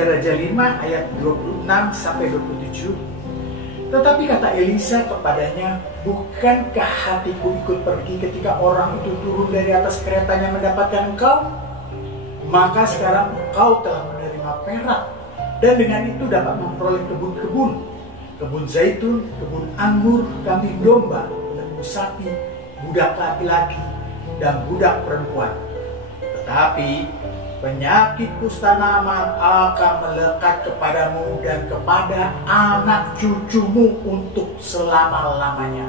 Raja-Raja 5 ayat 26 sampai 27. Tetapi kata Elisa kepadanya, bukankah hatiku ikut pergi ketika orang itu turun dari atas keretanya mendapatkan engkau? Maka sekarang engkau telah menerima perak, dan dengan itu dapat memperoleh kebun-kebun, kebun zaitun, kebun anggur, kambing domba, lembu sapi, budak laki-laki, dan budak perempuan. Tetapi penyakit kusta Naaman akan melekat kepadamu dan kepada anak cucumu untuk selama-lamanya.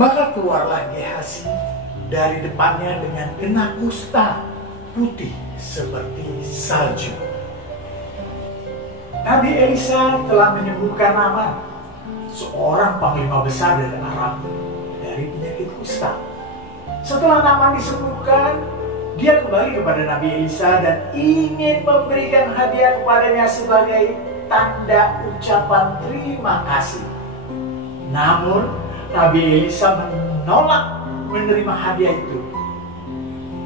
Maka keluarlah Gehazi dari depannya dengan kena kusta putih seperti salju. Nabi Elisa telah menyembuhkan Naaman, seorang panglima besar dari Aram, dari penyakit kusta. Setelah Naaman disembuhkan, dia kembali kepada Nabi Elisa dan ingin memberikan hadiah kepadanya sebagai tanda ucapan terima kasih. Namun Nabi Elisa menolak menerima hadiah itu.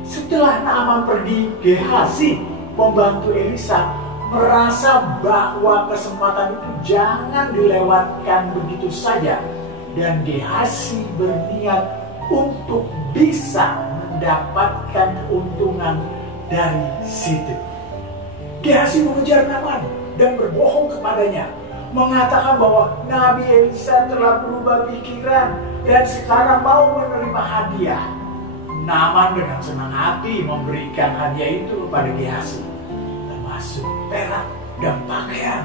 Setelah Naaman pergi, Gehazi, pembantu Elisa, merasa bahwa kesempatan itu jangan dilewatkan begitu saja, dan Gehazi berniat untuk bisa mendapatkan keuntungan dari situ. Gehazi mengejar Naaman dan berbohong kepadanya, mengatakan bahwa Nabi Elisa telah berubah pikiran dan sekarang mau menerima hadiah. Naaman dengan senang hati memberikan hadiah itu kepada Gehazi, termasuk perak dan pakaian.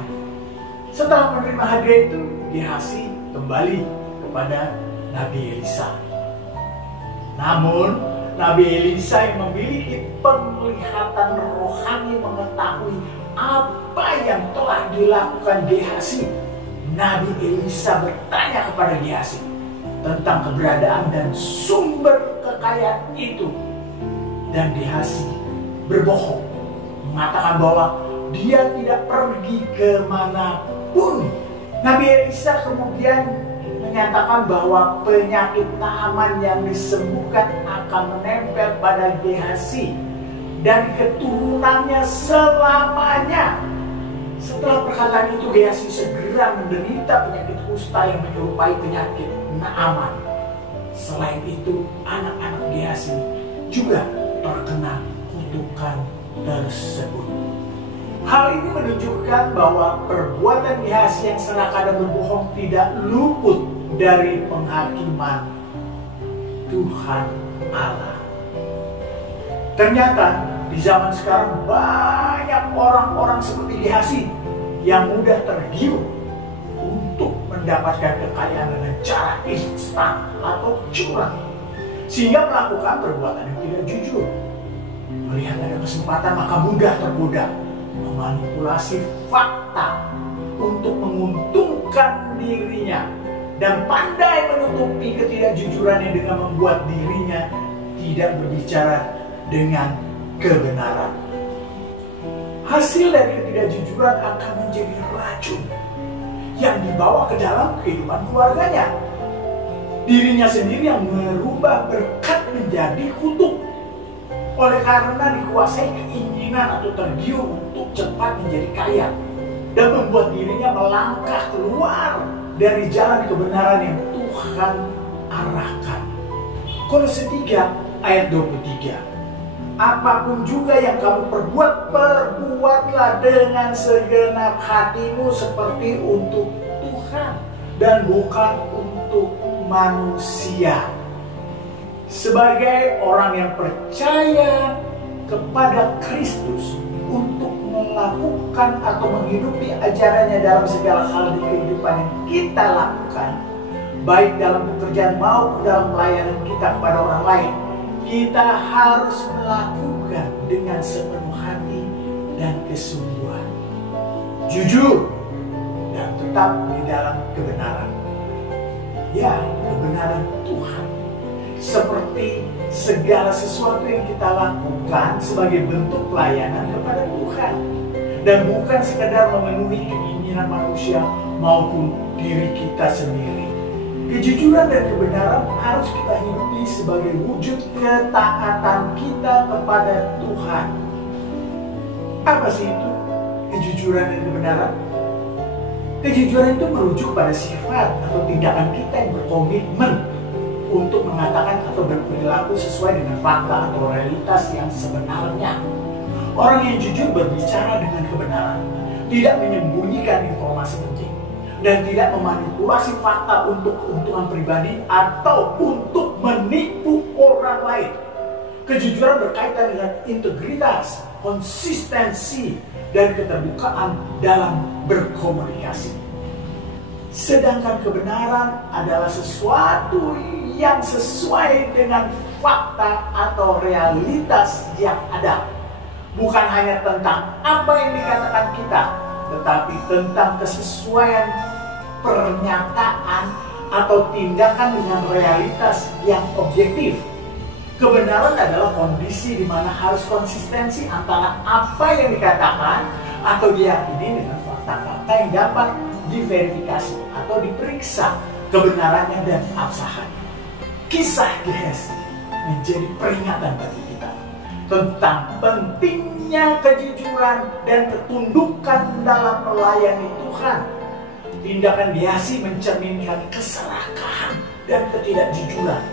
Setelah menerima hadiah itu, Gehazi kembali kepada Nabi Elisa. Namun Nabi Elisa yang memiliki penglihatan rohani mengetahui apa yang telah dilakukan Gehazi. Nabi Elisa bertanya kepada Gehazi tentang keberadaan dan sumber kekayaan itu. Dan Gehazi berbohong, mengatakan bahwa dia tidak pergi kemanapun. Nabi Elisa kemudian menyatakan bahwa penyakit Naaman yang disembuhkan akan menempel pada Gehazi dan keturunannya selamanya. Setelah perkataan itu, Gehazi segera menderita penyakit kusta yang menyerupai penyakit Naaman. Selain itu, anak-anak Gehazi juga terkena kutukan tersebut. Hal ini menunjukkan bahwa perbuatan Gehazi yang serakah dan berbohong tidak luput dari penghakiman Tuhan Allah. Ternyata di zaman sekarang banyak orang-orang seperti Gehazi yang mudah tergiur untuk mendapatkan kekayaan dengan cara instan atau curang, sehingga melakukan perbuatan yang tidak jujur. Melihat ada kesempatan maka mudah tergoda memanipulasi fakta untuk menguntungkan dirinya, dan pandai menutupi ketidakjujurannya dengan membuat dirinya tidak berbicara dengan kebenaran. Hasil dari ketidakjujuran akan menjadi racun yang dibawa ke dalam kehidupan keluarganya. Dirinya sendiri yang merubah berkat menjadi kutuk oleh karena dikuasai keinginan atau tergiur untuk cepat menjadi kaya, dan membuat dirinya melangkah keluar dari jalan kebenaran yang Tuhan arahkan. Kolose 3 ayat 23. Apapun juga yang kamu perbuat, perbuatlah dengan segenap hatimu seperti untuk Tuhan dan bukan untuk manusia. Sebagai orang yang percaya kepada Kristus untuk melakukan atau menghidupi ajarannya dalam segala hal di kehidupan yang kita lakukan, baik dalam pekerjaan maupun dalam pelayanan kita kepada orang lain, kita harus melakukan dengan sepenuh hati dan kesungguhan, jujur, dan tetap di dalam kebenaran. Ya, kebenaran Tuhan. Seperti segala sesuatu yang kita lakukan sebagai bentuk pelayanan kepada Tuhan, dan bukan sekedar memenuhi keinginan manusia maupun diri kita sendiri. Kejujuran dan kebenaran harus kita hidupi sebagai wujud ketaatan kita kepada Tuhan. Apa sih itu? kejujuran dan kebenaran? Kejujuran itu merujuk pada sifat atau tindakan kita yang berkomitmen untuk mengatakan atau berperilaku sesuai dengan fakta atau realitas yang sebenarnya. Orang yang jujur berbicara dengan kebenaran, tidak menyembunyikan informasi penting, dan tidak memanipulasi fakta untuk keuntungan pribadi atau untuk menipu orang lain. Kejujuran berkaitan dengan integritas, konsistensi, dan keterbukaan dalam berkomunikasi. Sedangkan kebenaran adalah sesuatu yang sesuai dengan fakta atau realitas yang ada. Bukan hanya tentang apa yang dikatakan kita, tetapi tentang kesesuaian pernyataan atau tindakan dengan realitas yang objektif. Kebenaran adalah kondisi di mana harus konsistensi antara apa yang dikatakan atau diyakini dengan fakta-fakta yang dapat diverifikasi atau diperiksa kebenarannya dan absahannya. Kisah Gehazi menjadi peringatan bagi kita tentang pentingnya kejujuran dan ketundukan dalam melayani Tuhan. Tindakan Gehazi mencerminkan keserakahan dan ketidakjujuran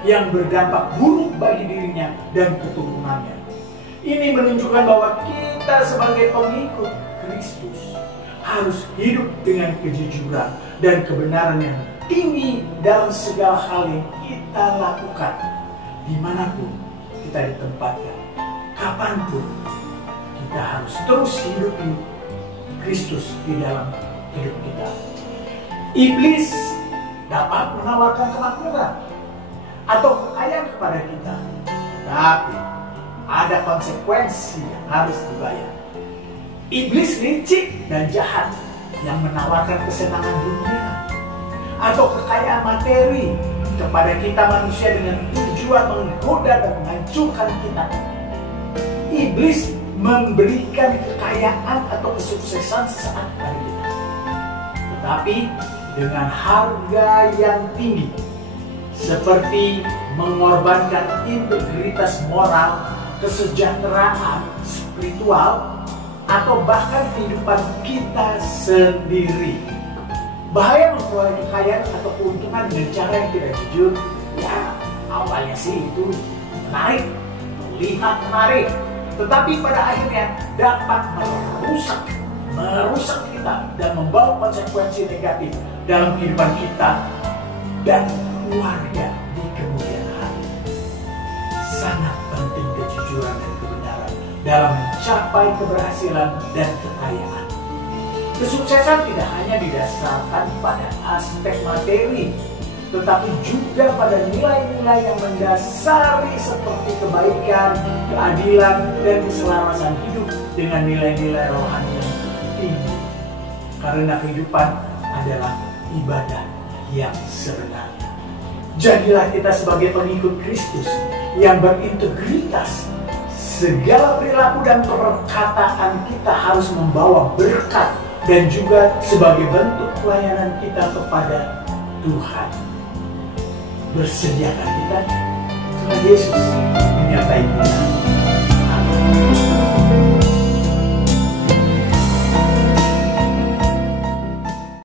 yang berdampak buruk bagi dirinya dan keturunannya. Ini menunjukkan bahwa kita sebagai pengikut Kristus harus hidup dengan kejujuran dan kebenaran yang tinggi dalam segala hal yang kita lakukan, dimanapun kita ditempatkan, kapanpun. Kita harus terus hidupi Kristus di dalam hidup kita. Iblis dapat menawarkan kemakmuran atau kekayaan kepada kita, tapi ada konsekuensi yang harus dibayar. Iblis licik dan jahat yang menawarkan kesenangan dunia atau kekayaan materi kepada kita manusia dengan tujuan menggoda dan menghancurkan kita. Iblis memberikan kekayaan atau kesuksesan sesaat kepada kita, tetapi dengan harga yang tinggi, seperti mengorbankan integritas moral, kesejahteraan spiritual, atau bahkan kehidupan kita sendiri. Bahaya memperoleh kekayaan atau keuntungan dengan cara yang tidak jujur, ya awalnya sih itu menarik, terlihat menarik, tetapi pada akhirnya dapat merusak kita dan membawa konsekuensi negatif dalam kehidupan kita dan keluarga di kemudian hari. Sangat penting kejujuran dan kebenaran dalam mencapai keberhasilan dan kekayaan. Kesuksesan tidak hanya didasarkan pada aspek materi, tetapi juga pada nilai-nilai yang mendasari seperti kebaikan, keadilan, dan keselarasan hidup dengan nilai-nilai rohani yang tinggi. Karena kehidupan adalah ibadah yang sebenarnya. Jadilah kita sebagai pengikut Kristus yang berintegritas. Segala perilaku dan perkataan kita harus membawa berkat dan juga sebagai bentuk pelayanan kita kepada Tuhan. Bersediakah kita? Tuhan Yesus menyertai kita.